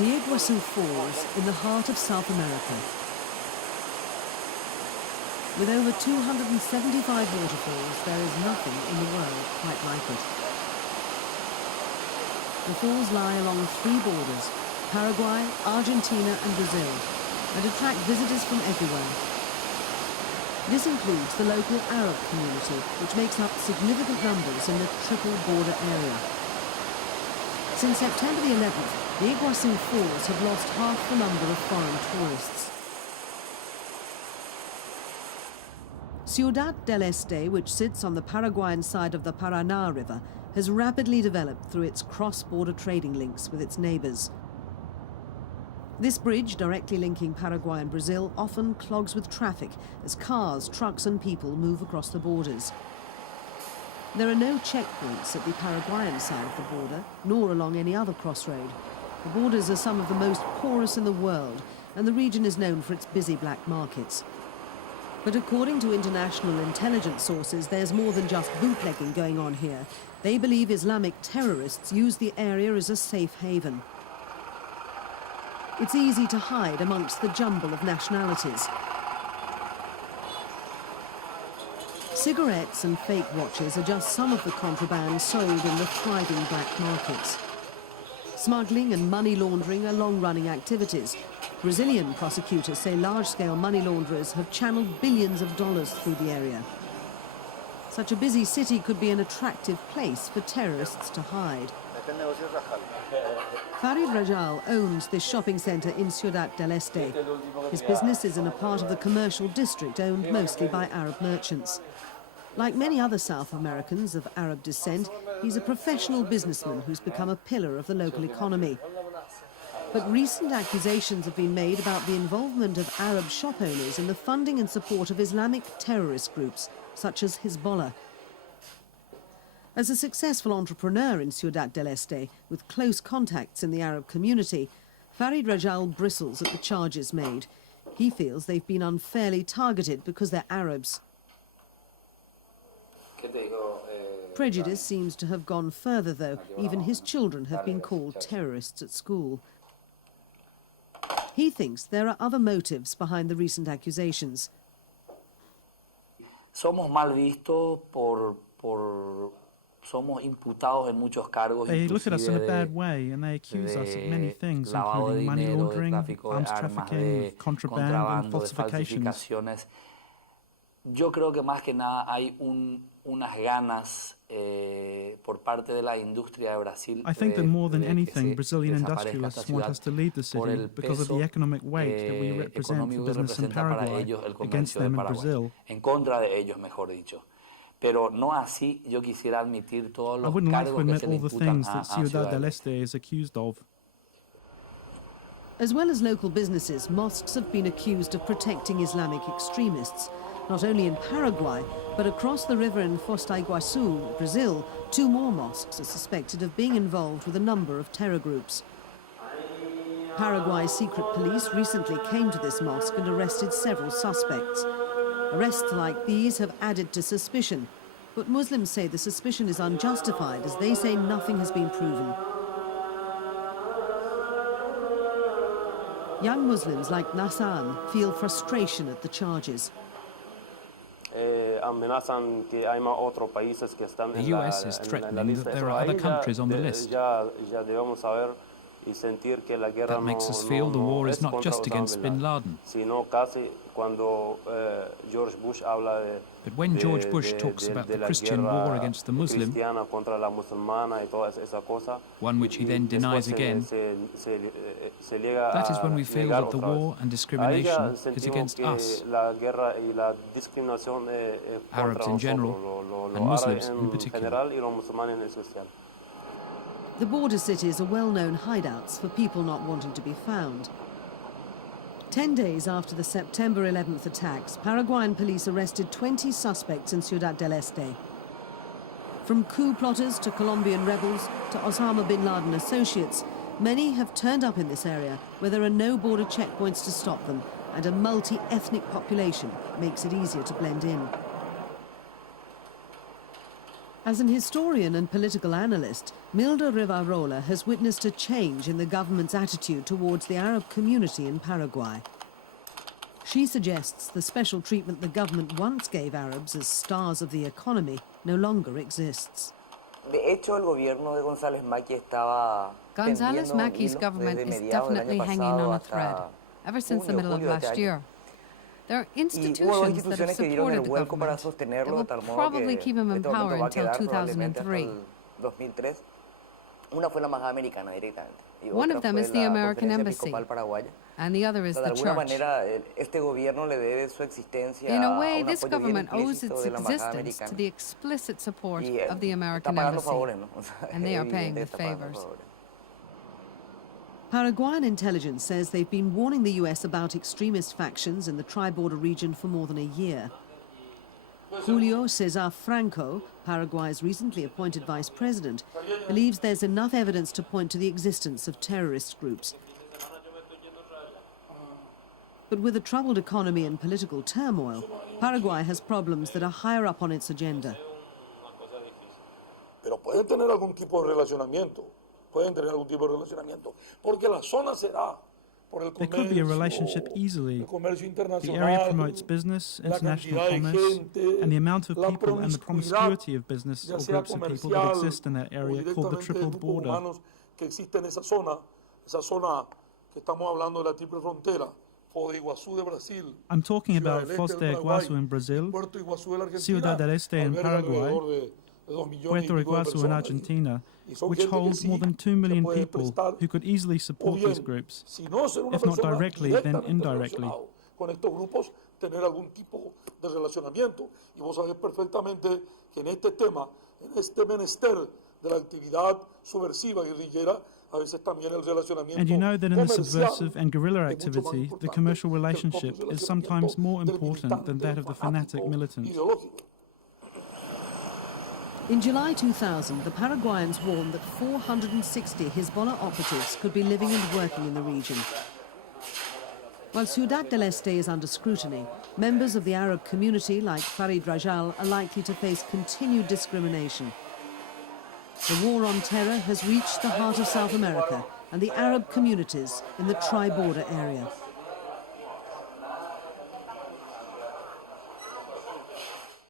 The Iguazu Falls in the heart of South America. With over 275 waterfalls, there is nothing in the world quite like it. The falls lie along 3 borders, Paraguay, Argentina and Brazil, and attract visitors from everywhere. This includes the local Arab community, which makes up significant numbers in the triple border area. Since September the 11th, the Iguazu Falls have lost half the number of foreign tourists. Ciudad del Este, which sits on the Paraguayan side of the Paraná River, has rapidly developed through its cross-border trading links with its neighbors. This bridge, directly linking Paraguay and Brazil, often clogs with traffic as cars, trucks and people move across the borders. There are no checkpoints at the Paraguayan side of the border, nor along any other crossroad. The borders are some of the most porous in the world, and the region is known for its busy black markets. But according to international intelligence sources, there's more than just bootlegging going on here. They believe Islamic terrorists use the area as a safe haven. It's easy to hide amongst the jumble of nationalities. Cigarettes and fake watches are just some of the contraband sold in the thriving black markets. Smuggling and money laundering are long-running activities. Brazilian prosecutors say large-scale money launderers have channeled billions of dollars through the area. Such a busy city could be an attractive place for terrorists to hide. Farid Rajal owns this shopping centre in Ciudad del Este. His business is in a part of the commercial district owned mostly by Arab merchants. Like many other South Americans of Arab descent, he's a professional businessman who's become a pillar of the local economy. But recent accusations have been made about the involvement of Arab shop owners in the funding and support of Islamic terrorist groups, such as Hezbollah. As a successful entrepreneur in Ciudad del Este, with close contacts in the Arab community, Farid Rajal bristles at the charges made. He feels they've been unfairly targeted because they're Arabs. Prejudice seems to have gone further, though. Even his children have been called terrorists at school. He thinks there are other motives behind the recent accusations. Somos mal vistos They look at us in a bad way and they accuse us of many things, including money laundering, arms trafficking, contraband and falsifications. Yo creo que más que nada hay unas ganas por parte de la industria de Brasil. I think that more than anything, Brazilian industrialists want us to leave the city because of the economic weight that we represent for business in Paraguay against them in Brazil. En contra de ellos, mejor dicho. Pero no así yo quisiera admitir todos I los wouldn't like to cargos que admit se all le the imputan things a that Ciudad Ciudad del Este is accused of. As well as local businesses, mosques have been accused of protecting Islamic extremists. Not only in Paraguay, but across the river in Foz do Iguaçu, Brazil, 2 more mosques are suspected of being involved with a number of terror groups. Paraguay's secret police recently came to this mosque and arrested several suspects. Arrests like these have added to suspicion, but Muslims say the suspicion is unjustified as they say nothing has been proven. Young Muslims like Nassan feel frustration at the charges. The US is threatening that there are other countries on the list. That makes us feel the war is not just against bin Laden. But when George Bush talks about the Christian war against the Muslim, one which he then denies again, that is when we feel that the war and discrimination is against us, Arabs in general, and Muslims in particular. The border cities are well-known hideouts for people not wanting to be found. 10 days after the September 11th attacks, Paraguayan police arrested 20 suspects in Ciudad del Este. From coup plotters to Colombian rebels to Osama bin Laden associates, many have turned up in this area where there are no border checkpoints to stop them, and a multi-ethnic population makes it easier to blend in. As an historian and political analyst, Milda Rivarola has witnessed a change in the government's attitude towards the Arab community in Paraguay. She suggests the special treatment the government once gave Arabs as stars of the economy no longer exists. González Mackey's government is definitely hanging on a thread, ever since the middle of last year. There are institutions that have supported the government that will probably keep him in power until 2003. One of them is the American Embassy, and the other is the church. In a way, this government owes its existence to the explicit support of the American Embassy, and they are paying with favors. Paraguayan intelligence says they've been warning the US about extremist factions in the tri-border region for more than a year. Julio Cesar Franco, Paraguay's recently appointed vice president, believes there's enough evidence to point to the existence of terrorist groups. But with a troubled economy and political turmoil, Paraguay has problems that are higher up on its agenda. Pero pueden tener algún tipo de relacionamiento. Porque la zona será. There could be a relationship easily. The area promotes business, international commerce, and the amount of people and the promiscuity of business or groups of people that exist in that area called the triple border. I'm talking about Foz de Iguazu in Brazil, Ciudad del Este in Paraguay, Puerto Iguazu in Argentina, which holds more than 2 million people who could easily support these groups, if not directly, then indirectly. And you know that in the subversive and guerrilla activity, the commercial relationship is sometimes more important than that of the fanatic militant. In July 2000, the Paraguayans warned that 460 Hezbollah operatives could be living and working in the region. While Ciudad del Este is under scrutiny, members of the Arab community like Farid Rajal are likely to face continued discrimination. The war on terror has reached the heart of South America and the Arab communities in the tri-border area.